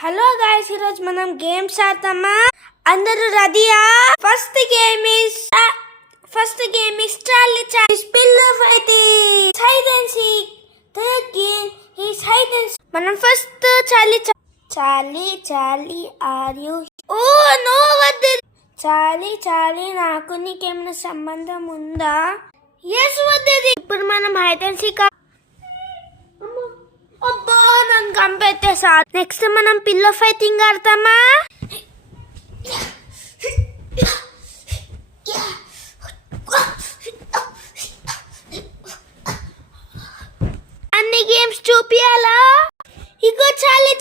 Hello guys, ఈరోజు మనం games ఆడతామా? అందరూ రెడీయా? First game is Charlie pillow fighting, hide and seek. Third game is hide and seek. మనం first Charlie are you? Oh no, వద్దు. Charlie నాకు నీకేమైనా సంబంధం ఉందా? ఎస్, వద్దు. ఇప్పుడు మనం హైడ్ అండ్ సీక్. అబ్బా, నన్ను కంపెట్టేసా. నెక్స్ట్ మనం పిల్లో ఫైటింగ్ ఆడతామా? అన్ని గేమ్స్ చూపియాలా? ఇగో చార్లీ